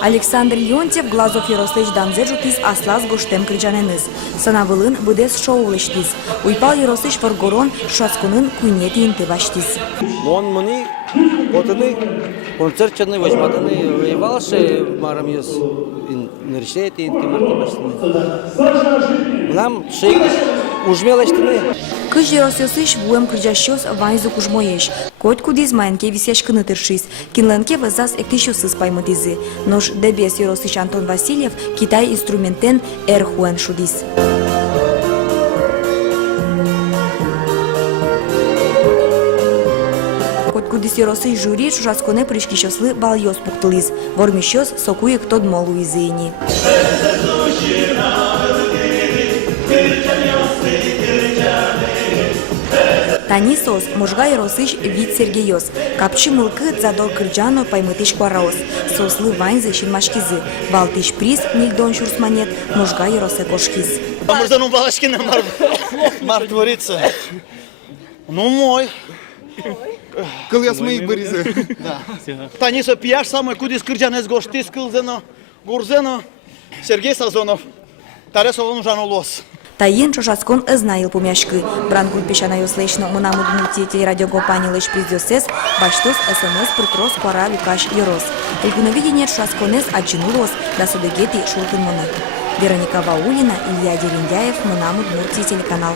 Александр Леонтьев Глазов Ярославич Данзеджутис Аслаз Гоштем Крижаненыз. Санавылын Будес Шоулыштис. Уйпал Ярославич Форгорон Шацкунын Куйнети Интываштис. Он мне потны концертчаны возьматаны воевался марамьес нершети интимартимашны. Нам шей ужмелаштны. Кыш Ярославич буем крижащос вайзу кужмоеш. Кот кудиз майнке висяшкыны тыршис. Кинленке вазас эктишусыз паймытизы. Нож дебес Ярославич Антон Васильев Китай инструментен эрхуэн шудис. Кудис Ярославич жюри шушасконе пришкишослы балйос пуктылиз. Вормищос сокуек тод молу изыни. Танисос можга Ярославич вид Сергейос. Капчи мылкы задор кырджано паймытыш квараос. Сослы вайнзы шинмашкизы. Балтыш приз нигдон шурсманет можга Яросе кошкиз. Можно ну балашкина мар творится. Ну мой. Кыл мои боризы. Танисо пияш самой кудис кырджанес гошти скылзено гурзено Сергей Сазонов. Таресовон жанолос. Таен шошаскон ызнаил помяшкы. Брангуль пешана Ярославично мынамуд мультиетель радиокомпания лыш приздёсес, баштос СМС притрос квара Лукаш Ярос. Эльгуновидение шошасконес аджинулос, да судегети шултын моны. Вероника Ваулина, Илья Дерендяев, мынамуд мультиетель канал.